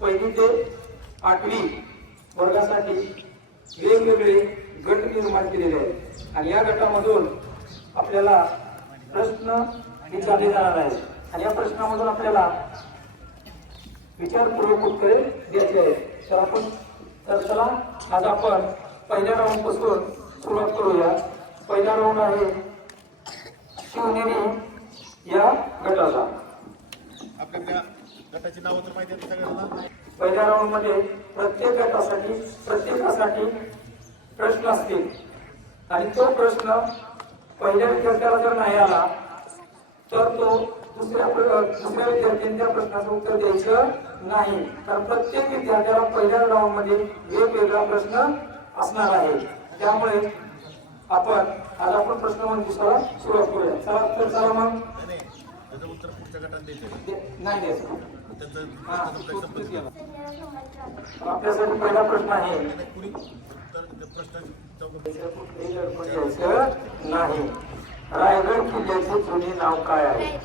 पहिली ते आठवी वर्गासाठी वेगवेगळे गट निर्माण केलेले आहेत. आणि या गटामधून आपल्याला प्रश्न विचारले जाणार आहेत. आणि या प्रश्नामधून आपल्याला विचारपूर्वक उत्तरे द्यायची आहेत. तर आपण तर चला आज आपण पहिल्या राऊंडपासून सुरुवात करूया. पहिला राऊंड आहे शिवनेरी या गटाचा. आपल्या गटाची नावं तर माहिती आहेत सगळ्यांना. पहिल्या राऊंडमध्ये प्रत्येक गटासाठी प्रत्येकासाठी प्रश्न असतील. आणि तो प्रश्न पहिल्या विद्यार्थ्याला जर नाही आला तर तो दुसऱ्या दुसऱ्या विद्यार्थ्यांनी त्या प्रश्नाचं उत्तर द्यायचं नाही. कारण प्रत्येक विद्यार्थ्याला पहिल्या राऊंडमध्ये वेगवेगळा प्रश्न असणार आहे. त्यामुळे आपण आज आपण प्रश्न मंजुषाला सुरुवात करूया. चला तर चला मग. नाही द्यायचं. आपल्यासाठी पहिला प्रश्न आहे. नाही. रायगड किल्ल्याचे जुने नाव काय आहे?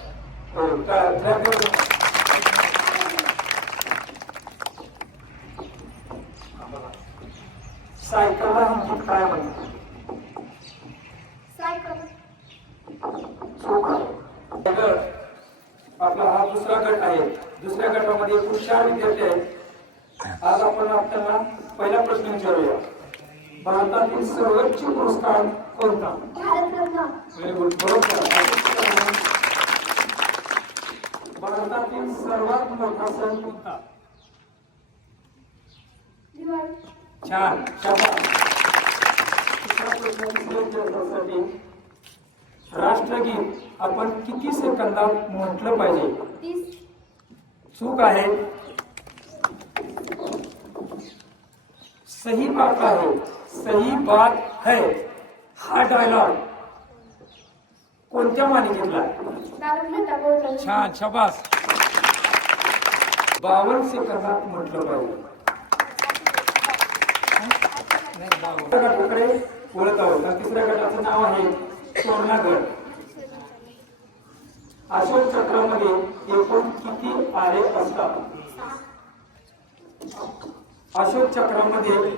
सायकलला काय म्हणतात चूक आहे रायगड आपला हा दुसरा गट आहे दुसऱ्या गटामध्ये एकूण चार विद्यार्थी आहेत आज आपण आपल्याला पहिला प्रश्न विचारूया. भारतातील सर्वोच्च पुरस्कार कोणता? व्हेरी गुड बरोबर. भारतातील सर्वात मोठा सण कोणता? छान राष्ट्रगीत आपण किती सेकंदात म्हटलं पाहिजे? चूक आहे. सही बात आहे सही बात है। हा डायलॉग कोणत्या मालिकेतला? छान शबास. बावन्न सेकंदात म्हटलं पाहिजे. गटाकडे वळत आहोत. तिसऱ्या गटाचं नाव आहे तोरणागड अशोक चक्रामध्ये एकूण किती आरे असतात? अशोक चक्रामध्ये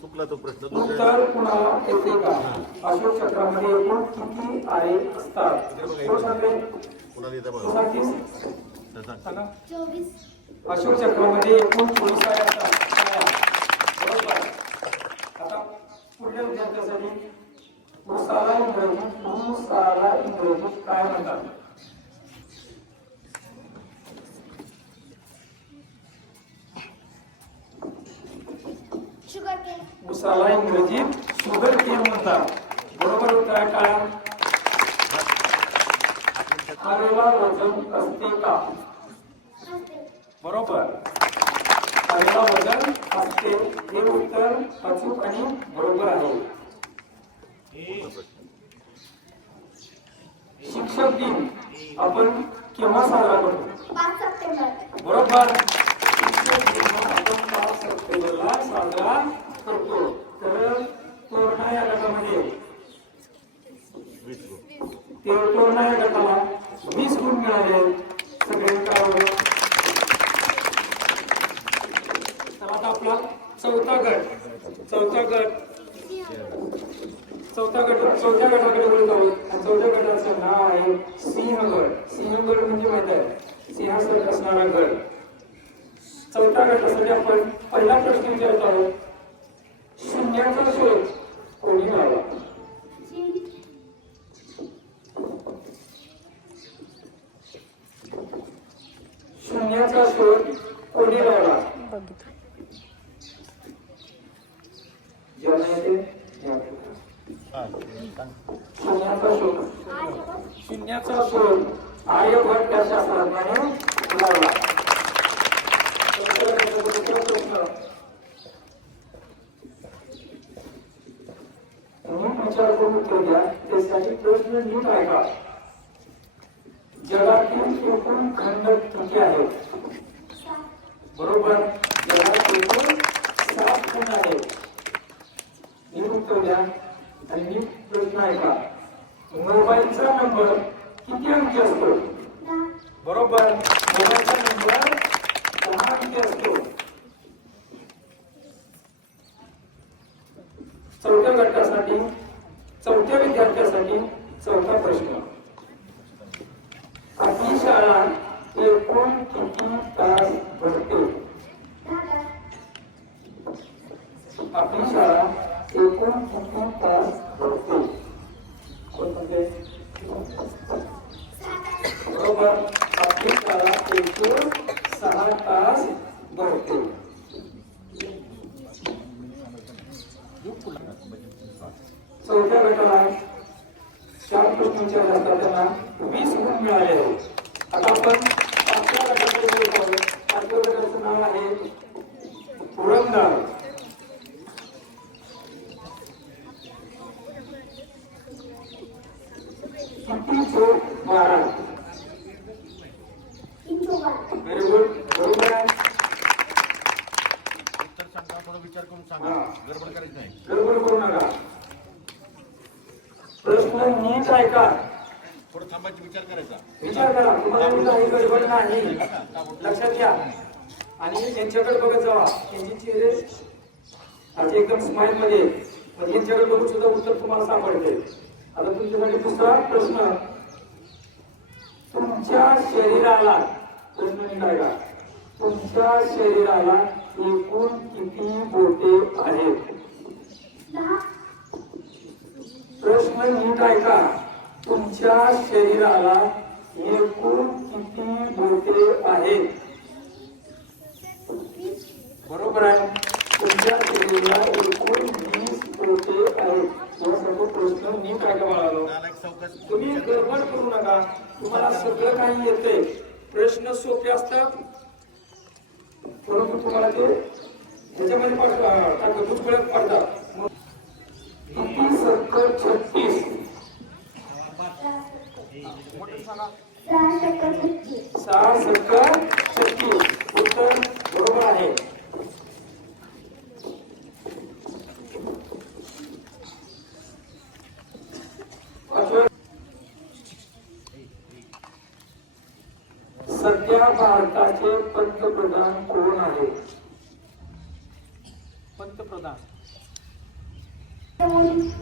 चुकला तो प्रश्न. उत्तर कुणाला येते का? अशोक चक्रामध्ये एकूण किती आरे असतात. अशोक चक्रामध्ये एकूण चोवीस आरे असतात आता पुढल्या विद्यार्थ्यासाठी उसाला इंग्रजीत उसाला इंग्रजीत काय म्हणतात शुगर केन उसाला इंग्रजीत शुगर म्हणतात बरोबर उत्तर हवेला वजन असते का? बरोबर. हवेला वजन असते. हे उत्तर अचूक आणि बरोबर आहे. शिक्षक दिन. आपण केव्हा साजरा करतो? बरोबर. शिक्षक दिन. आपण पाच सप्टेंबरला साजरा करतो तर तोरणा या गटामध्ये वीस गुण. ते तोरणा या गटाला वीस गुण मिळाले सगळ्यांच्या आवडीत. तर आता आपला चौथा गट चौथा गट चौथा गट चौथ्या गटाकडे बोलत आहोत चौथ्या गटाचं नाव आहे सिंहगड सिंहगड म्हणजे माहीत आहे सिंहासक असणारा गड चौथा गटासाठी आपण पहिला प्रश्न विचारत आहोत शून्याचा शोध कोणी लावला शून्याचा शोध कोणी लावला. हा. शून्याचा शोध शून्याचा शोध आर्यभट्ट शास्त्रज्ञाने लावला. नीट विचार करून द्या त्यासाठी प्रश्न नीट ऐका जगातील एकूण खंडक किती आहेत. बरोबर? जगात एकूण सात द्या. आणि मी प्रश्न ऐका मोबाईलचा नंबर किती अंकी असतो? बरोबर? मोबाईलचा नंबर दहा अंकी असतो. चौथ्या गटासाठी चौथ्या विद्यार्थ्यासाठी चौथा प्रश्न. बरोबर अब्दुल कलाम एकूण सहा तास भरते चौथ्या गटाला चार प्रश्नांच्या विचारले त्यांना वीस गुण मिळाले आहेत आता आपण पाचव्या गटाकडे पाचव्या गटाचं नाव आहे पुरंदर किती चोक बारा व्हेरी गुड बरोबर आहे उत्तर सांगा थोडं विचार करून सांगा हा. गडबड करायची नाही गडबड करू नका प्रश्न नीट ऐका थोडं थांबायची विचार करायचा विचार करा तुम्हाला मी नाही लक्षात घ्या. आणि त्यांच्याकडे बघत जावा. त्यांचे चेहरे एकदम स्माइलमध्ये. आहेत. यांच्याकडे बघून सुद्धा उत्तर तुम्हाला सापडते. आता तुमच्यासाठी दुसरा प्रश्न. तुमच्या शरीराला प्रश्न नीट तुमच्या शरीराला एकूण किती बोटे आहेत? प्रश्न नीट ऐका. तुमच्या शरीराला एकूण किती बोटे आहेत बरोबर आहे. तुमच्या शरीराला एकूण वीस धोके आहेत. या सर्व प्रश्न नीट ऐका बाळालो तुम्ही गडबड करू नका. तुम्हाला सगळं काही येते प्रश्न सोपे असतात. परंतु तुम्हाला ते ह्याच्यामध्ये पडतात दुष्कळत पडतात. किती सत्तर छत्तीस? सहा सर्कल छत्तीस उत्तर बरोबर आहे सध्या भारताचे पंतप्रधान कोण आहे पंतप्रधान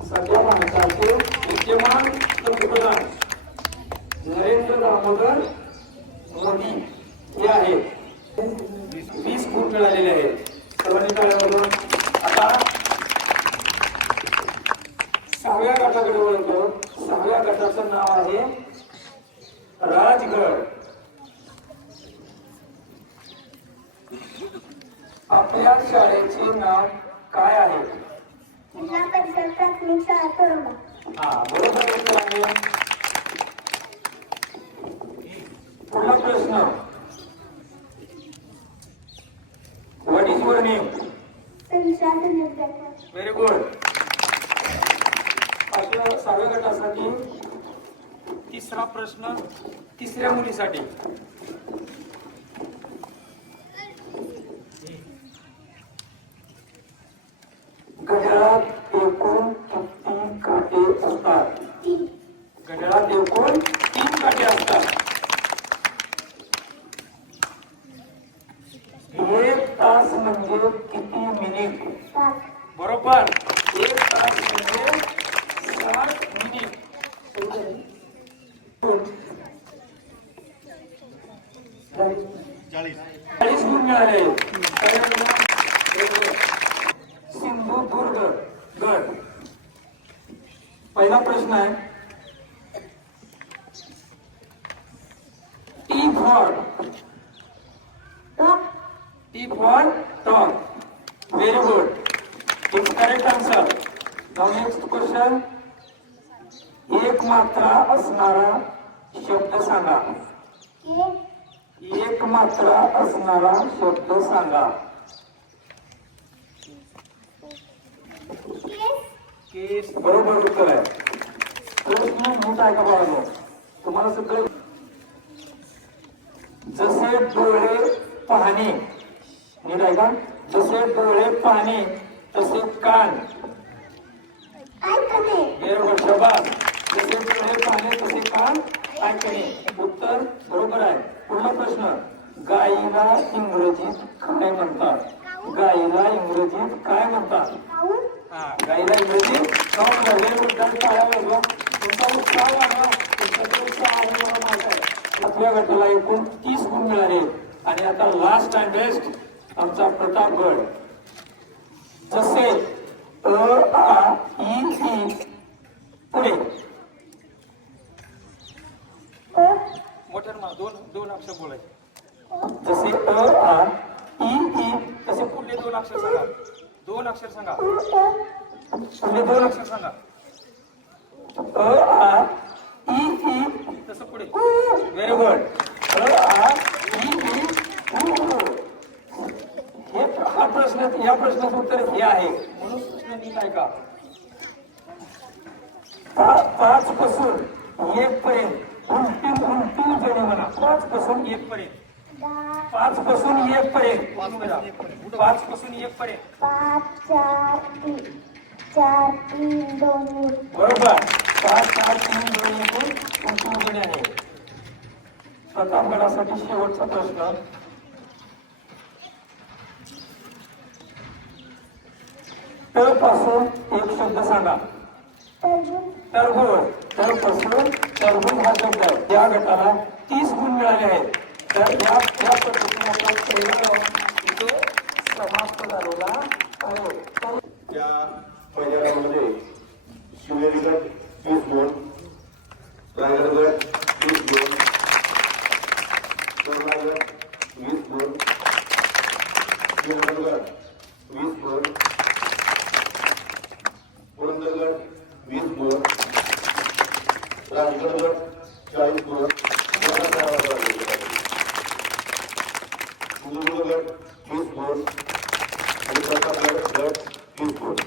सध्या भारताचे विद्यमान पंतप्रधान दामोदर मोदी हे आहेत वीस गुण मिळालेले आहेत सर्वांनी टाळ्या बरोबर आता सहाव्या गटाकडे वळतो सहाव्या गटाचं नाव आहे राजगड आपल्या शाळेचे नाव काय आहे जिल्हा परिषद प्राथमिक शाळा तोरणा हा बरोबर उत्तर आहे पुढला प्रश्न व्हॉट इज युअर नेम संचार धनुर्धार व्हेरी गुड पाचव्या सहाव्या गटासाठी तिसरा प्रश्न तिसऱ्या मुलीसाठी घड्याळात एकूण किती काटे असतात तीन घड्याळात एकूण तीन काटे असतात एक तास म्हणजे किती मिनिट सात बरोबर एक तास म्हणजे साठ मिनिट चाळीस चाळीस गुण मिळाले. सिंधुदुर्ग गड. पहिला प्रश्न आहे. T for T for top very good it's correct answer now next question एक मात्रा असणारा शब्द सांगा. के एक मात्रा असणारा शब्द सांगा. केस. केस बरोबर उत्तर आहे. प्रश्न नीट ऐका बाळांनो? तुम्हाला सगळं जसे डोळे पाहणे. नीट ऐका जसे डोळे पाहणे तसे कान. बरोबर शबाद जसे डोळे पाहणे तसे कान. ऐकणे उत्तर बरोबर आहे. पुढला प्रश्न. गायीला इंग्रजीत काय म्हणतात? गायीला इंग्रजीत काय म्हणतात? गायीला हा गाईला इंग्रजी झाले? मुद्दा काय तुमचा उत्साह वाढला. तुमचा उत्साह आहे मला माहीत आहे. सातव्या गटाला एकूण तीस गुण मिळाले. आणि आता लास्ट अँड बेस्ट आमचा प्रतापगड जसे अ आ इ ई पुढे अ मोठ्यानं म्हणा दोन दोन अक्षर बोलायचे. जसे अ आ इ ई तसे पुढले दोन अक्षर सांगा. दोन अक्षर सांगा. उ पुढे दोन अक्षर सांगा. अ आ इ ई तसं पुढे. व्हेरी गुड अ आ इ ई हे हा प्रश्न या प्रश्नाचं उत्तर हे आहे. म्हणून प्रश्न नीट आहे का पाच पासून एक पर्यंत. उलटी उलटी जणी म्हणा पाच पासून एक पर्यंत. पाच पासून एक पर्यंत. पाच पासून एक पर्यंत. पाच चार तीन चार तीन दोन एक बरोबर पाच चार तीन दोन. एकूण उलटी उजणी आहे प्रतापगडासाठी शेवटचा प्रश्न. पासून एक शब्द सांगा. तर पासून टरबूज हा शब्द आहे त्या गटाला तीस गुण मिळाले आहेत. तर या त्या पद्धतीने आपण पहिला इथे समाप्त झालेला आहे. त्या पहिल्या राऊंडमध्ये शिवनेरी गट तीस गुण रायगड गट तीस गुण तोरणा गट वीस गुण सिंहगड गट वीस गुण पुरंदर गट वीस गुण राजगड गट चाळीस गुण सिंधुदुर्ग गट वीस गुण आणि प्रतापगड गट